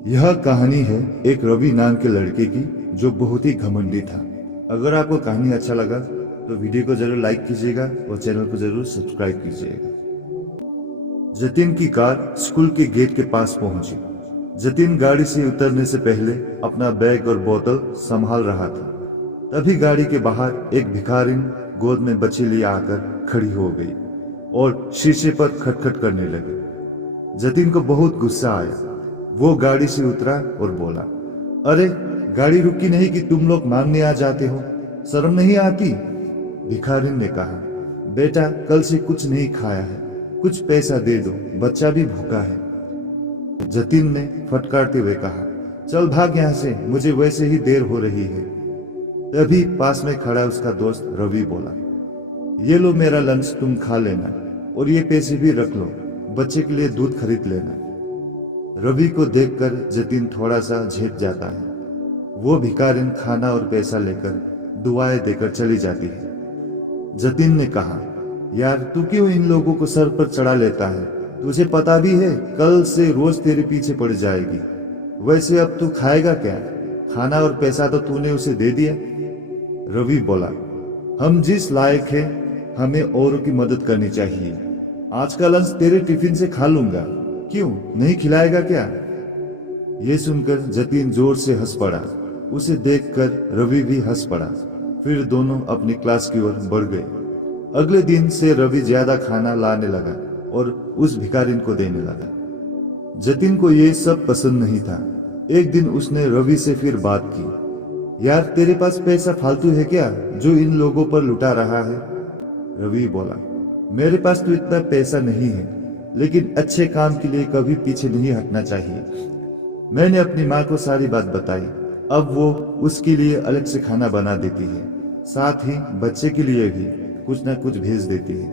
यह कहानी है एक रवि नाम के लड़के की जो बहुत ही घमंडी था। अगर आपको कहानी अच्छा लगा तो वीडियो को जरूर लाइक कीजिएगा और चैनल को जरूर सब्सक्राइब कीजिएगा। जतिन की कार स्कूल के गेट के पास पहुंची। जतिन गाड़ी से उतरने से पहले अपना बैग और बोतल संभाल रहा था। तभी गाड़ी के बाहर एक भिखारिन गोद में बच्ची लिए आकर खड़ी हो गई और शीशे पर खटखट करने लगी। जतिन को बहुत गुस्सा आया। वो गाड़ी से उतरा और बोला, अरे गाड़ी रुकी नहीं कि तुम लोग मांगने आ जाते हो, शर्म नहीं आती? भिखारिन ने कहा, बेटा कल से कुछ नहीं खाया है, कुछ पैसा दे दो, बच्चा भी भूखा है। जतिन ने फटकारते हुए कहा, चल भाग यहाँ से, मुझे वैसे ही देर हो रही है। तभी पास में खड़ा उसका दोस्त रवि बोला, ये लो मेरा लंच, तुम खा लेना और ये पैसे भी रख लो, बच्चे के लिए दूध खरीद लेना। रवि को देखकर जतिन थोड़ा सा झेप जाता है। वो भिखारिन खाना और पैसा लेकर दुआएं देकर चली जाती है। जतिन ने कहा, यार तू क्यों इन लोगों को सर पर चढ़ा लेता है? तुझे पता भी है कल से रोज तेरे पीछे पड़ जाएगी। वैसे अब तू खाएगा क्या? खाना और पैसा तो तूने उसे दे दिया। रवि बोला, हम जिस लायक हैं हमें औरों की मदद करनी चाहिए। आज का लंच तेरे टिफिन से खा लूंगा, क्यों नहीं खिलाएगा क्या? ये सुनकर जतिन जोर से हंस पड़ा। उसे देखकर रवि भी हंस पड़ा। फिर दोनों अपनी क्लास की ओर बढ़ गए। अगले दिन से रवि ज्यादा खाना लाने लगा और उस भिखारिन को देने लगा। जतिन को ये सब पसंद नहीं था। एक दिन उसने रवि से फिर बात की, यार तेरे पास पैसा फालतू है क्या जो इन लोगों पर लुटा रहा है? रवि बोला, मेरे पास तो इतना पैसा नहीं है, लेकिन अच्छे काम के लिए कभी पीछे नहीं हटना चाहिए। मैंने अपनी माँ को सारी बात बताई। अब वो उसके लिए अलग से खाना बना देती है, साथ ही बच्चे के लिए भी कुछ ना कुछ भेज देती है।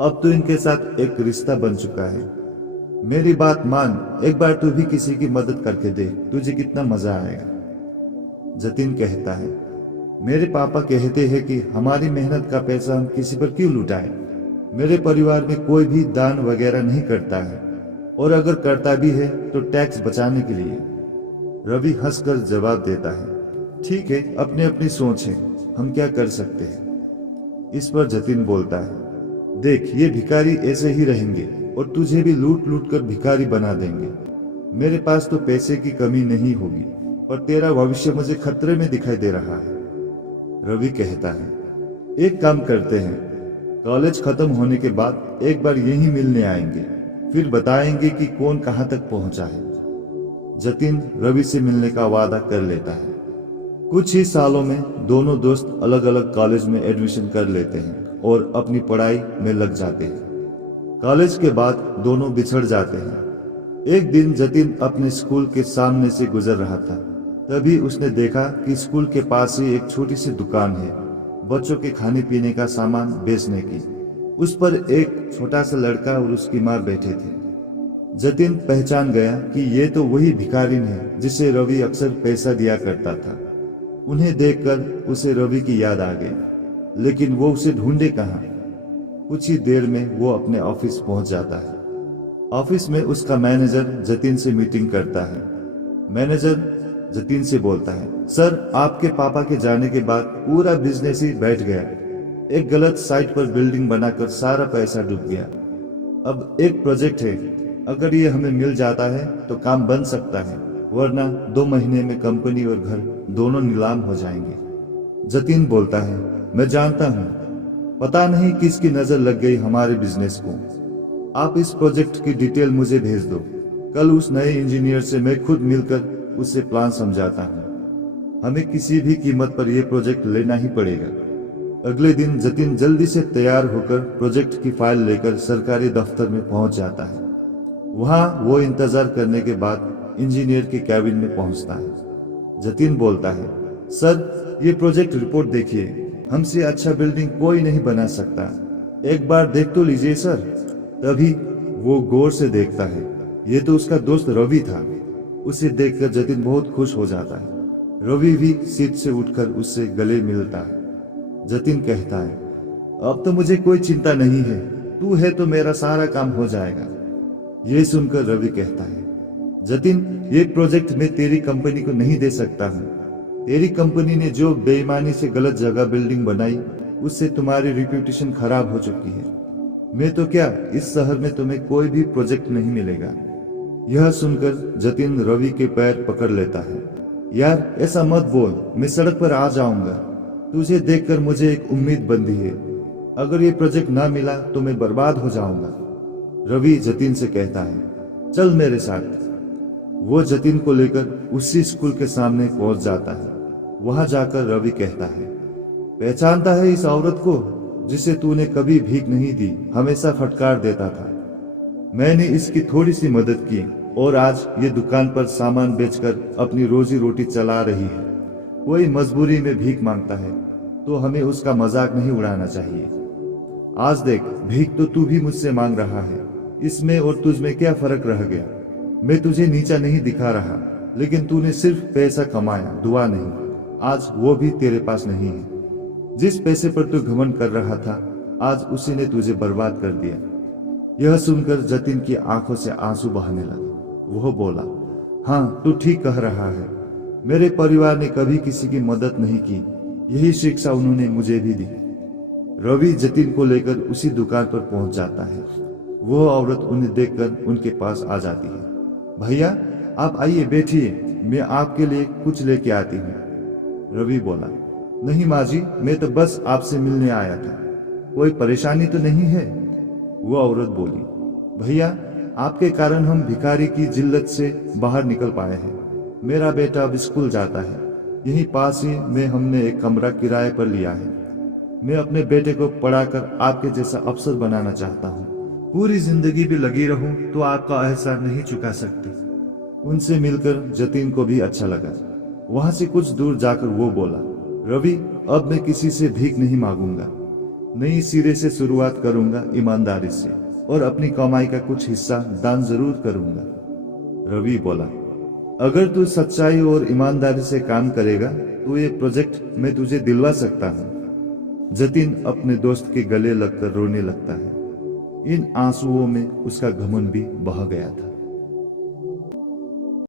अब तो इनके साथ एक रिश्ता बन चुका है। मेरी बात मान, एक बार तू भी किसी की मदद करके देख, तुझे कितना मजा आएगा। जतिन कहता है, मेरे पापा कहते हैं कि हमारी मेहनत का पैसा हम किसी पर क्यों लुटाएं? मेरे परिवार में कोई भी दान वगैरह नहीं करता है, और अगर करता भी है तो टैक्स बचाने के लिए। रवि हंसकर जवाब देता है, ठीक है, अपनी अपनी सोच है, हम क्या कर सकते हैं। इस पर जतिन बोलता है, देख ये भिखारी ऐसे ही रहेंगे और तुझे भी लूट लूट कर भिखारी बना देंगे। मेरे पास तो पैसे की कमी नहीं होगी, पर तेरा भविष्य मुझे खतरे में दिखाई दे रहा है। रवि कहता है, एक काम करते हैं, कॉलेज खत्म होने के बाद एक बार यहीं मिलने आएंगे, फिर बताएंगे कि कौन कहां तक पहुंचा है। जतिन रवि से मिलने का वादा कर लेता है। कुछ ही सालों में दोनों दोस्त अलग अलग कॉलेज में एडमिशन कर लेते हैं और अपनी पढ़ाई में लग जाते हैं। कॉलेज के बाद दोनों बिछड़ जाते हैं। एक दिन जतिन अपने स्कूल के सामने से गुजर रहा था। तभी उसने देखा कि स्कूल के पास ही एक छोटी सी दुकान है, बच्चों के खाने पीने का सामान बेचने की। उस पर एक छोटा सा लड़का और उसकी माँ बैठे थे। जतिन पहचान गया कि ये तो वही भिखारिन है जिसे रवि अक्सर पैसा दिया करता था। उन्हें देखकर उसे रवि की याद आ गई, लेकिन वो उसे ढूंढे कहाँ। कुछ ही देर में वो अपने ऑफिस पहुंच जाता है। ऑफिस में उसका मैनेजर जतिन से मीटिंग करता है। मैनेजर जतिन से बोलता है, सर आपके पापा के जाने के बाद पूरा बिजनेस ही बैठ गया। एक गलत साइट पर बिल्डिंग बनाकर सारा पैसा डूब गया। अब एक प्रोजेक्ट है, अगर ये हमें मिल जाता है तो काम बन सकता है, वरना 2 महीने में कंपनी और घर दोनों नीलाम हो जाएंगे। जतिन बोलता है, मैं जानता हूँ, पता नहीं किसकी नजर लग गई हमारे बिजनेस को। आप इस प्रोजेक्ट की डिटेल मुझे भेज दो। कल उस नए इंजीनियर से मैं खुद मिलकर उससे प्लान समझाता हूँ। हमें किसी भी कीमत पर यह प्रोजेक्ट लेना ही पड़ेगा। अगले दिन जतिन जल्दी से तैयार होकर प्रोजेक्ट की फाइल लेकर सरकारी दफ्तर में पहुंच जाता है। वहां वो इंतजार करने के बाद इंजीनियर के कैबिन में पहुंचता है। जतिन बोलता है, सर ये प्रोजेक्ट रिपोर्ट देखिए, हमसे अच्छा बिल्डिंग कोई नहीं बना सकता, एक बार देख तो लीजिए सर। तभी वो गौर से देखता है, ये तो उसका दोस्त रवि था। उसे देखकर जतिन बहुत खुश हो जाता है। रवि भी सीट से उठकर उससे गले मिलता है। जतिन कहता है, अब तो मुझे कोई चिंता नहीं है, तू है तो मेरा सारा काम हो जाएगा। ये सुनकर रवि कहता है, जतिन, ये प्रोजेक्ट मैं तेरी कंपनी को नहीं दे सकता हूँ। तेरी कंपनी ने जो बेईमानी से गलत जगह बिल्डिंग बनाई, उससे तुम्हारी रिप्यूटेशन खराब हो चुकी है। मैं तो क्या, इस शहर में तुम्हें कोई भी प्रोजेक्ट नहीं मिलेगा। यह सुनकर जतिन रवि के पैर पकड़ लेता है। यार, ऐसा मत बोल, मैं सड़क पर आ जाऊंगा। तुझे देखकर मुझे एक उम्मीद बंधी है। अगर ये प्रोजेक्ट ना मिला तो मैं बर्बाद हो जाऊंगा। रवि जतिन से कहता है, चल मेरे साथ। वो जतिन को लेकर उसी स्कूल के सामने पहुंच जाता है। वहां जाकर रवि कहता है, पहचानता है इस औरत को जिसे तूने कभी भीख नहीं दी, हमेशा फटकार देता था। मैंने इसकी थोड़ी सी मदद की और आज ये दुकान पर सामान बेचकर अपनी रोजी रोटी चला रही है। कोई मजबूरी में भीख मांगता है तो हमें उसका मजाक नहीं उड़ाना चाहिए। आज देख, भीख तो तू भी मुझसे मांग रहा है। इसमें और तुझ में क्या फर्क रह गया? मैं तुझे नीचा नहीं दिखा रहा, लेकिन तूने सिर्फ पैसा कमाया, दुआ नहीं। आज वो भी तेरे पास नहीं है। जिस पैसे पर तू घमंड कर रहा था, आज उसी ने तुझे बर्बाद कर दिया। यह सुनकर जतिन की आंखों से आंसू बहने लगे। वह बोला, हाँ, तू ठीक कह रहा है। मेरे परिवार ने कभी किसी की मदद नहीं की, यही शिक्षा उन्होंने मुझे भी दी। रवि जतिन को लेकर उसी दुकान पर पहुंच जाता है। वह औरत उन्हें देखकर उनके पास आ जाती है। भैया, आप आइए, बैठिए, मैं आपके लिए कुछ लेके आती हूँ। रवि बोला, नहीं माँ जी, मैं तो बस आपसे मिलने आया था। कोई परेशानी तो नहीं है? वो औरत बोली, भैया, आपके कारण हम भिखारी की जिल्लत से बाहर निकल पाए हैं। मेरा बेटा अब स्कूल जाता है। यहीं पास ही में हमने एक कमरा किराए पर लिया है। मैं अपने बेटे को पढ़ाकर आपके जैसा अफसर बनाना चाहता हूँ। पूरी जिंदगी भी लगी रहूं तो आपका एहसान नहीं चुका सकती। उनसे मिलकर जतिन को भी अच्छा लगा। वहां से कुछ दूर जाकर वो बोला, रवि, अब मैं किसी से भीख नहीं मांगूंगा। नई सिरे से शुरुआत करूंगा, ईमानदारी से, और अपनी कमाई का कुछ हिस्सा दान जरूर करूंगा। रवि बोला, अगर तू सच्चाई और ईमानदारी से काम करेगा तो ये प्रोजेक्ट मैं तुझे दिलवा सकता हूँ। जतिन अपने दोस्त के गले लगकर रोने लगता है। इन आंसुओं में उसका घमंड भी बह गया था।